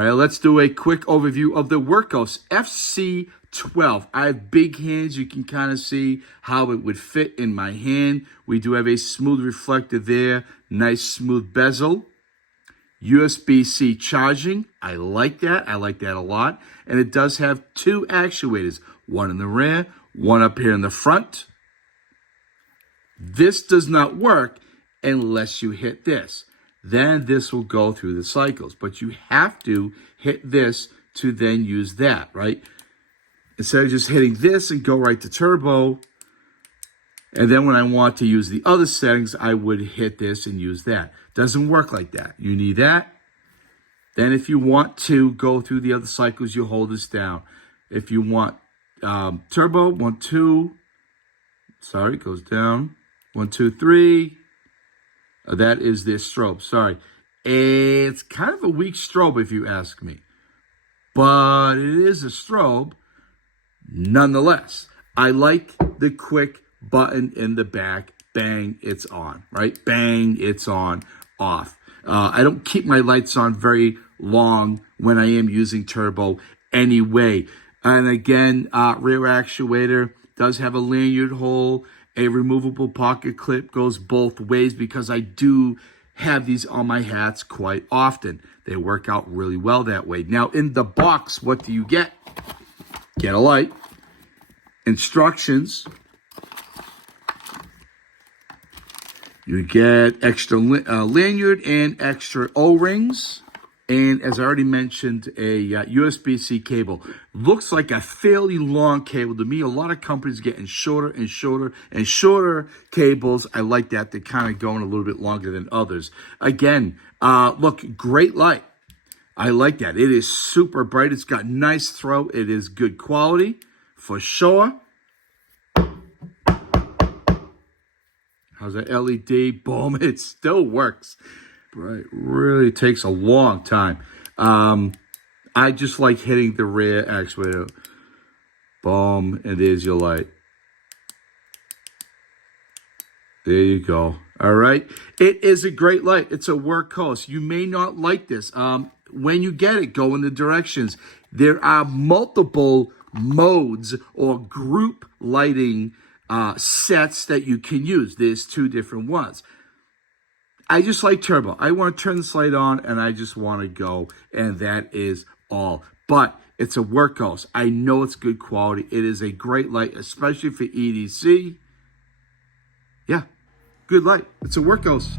All right, let's do a quick overview of the Wurkkos FC12. I have big hands. You can kind of see how it would fit in my hand. We do have a smooth reflector there, nice smooth bezel. USB-C charging. I like that. I like that a lot. And it does have two actuators, one in the rear, one up here in the front. This does not work unless you hit this. Then this will go through the cycles. But you have to hit this to then use that, right? Instead of just hitting this and go right to turbo, and then when I want to use the other settings, I would hit this and use that. Doesn't work like that. You need that. Then if you want to go through the other cycles, you hold this down. If you want turbo, 1, 2, sorry, it goes down. 1, 2, 3. That is the strobe, sorry. It's kind of a weak strobe if you ask me. But it is a strobe nonetheless. I like the quick button in the back. Bang, it's on, right? Bang, it's on, off. I don't keep my lights on very long when I am using turbo anyway. And again, rear actuator does have a lanyard hole. A removable pocket clip goes both ways because I do have these on my hats quite often. They work out really well that way. Now, in the box, what do you get? Get a light, instructions. You get extra lanyard and extra O-rings. And as I already mentioned, a USB-C cable. Looks like a fairly long cable to me. A lot of companies getting shorter and shorter and shorter cables. I like that. They're kind of going a little bit longer than others. Again, look, great light. I like that. It is super bright. It's got nice throw. It is good quality for sure. How's that LED? Boom, it still works. Right, really takes a long time. I just like hitting the rear actuator. Boom, and there's your light. There you go. All right. It is a great light. It's a Wurkkos. You may not like this. When you get it, go in the directions. There are multiple modes or group lighting sets that you can use. There's 2 different ones. I just like turbo. I want to turn this light on and I just want to go. And that is all. But it's a Wurkkos. I know it's good quality. It is a great light, especially for EDC. Yeah, good light. It's a Wurkkos.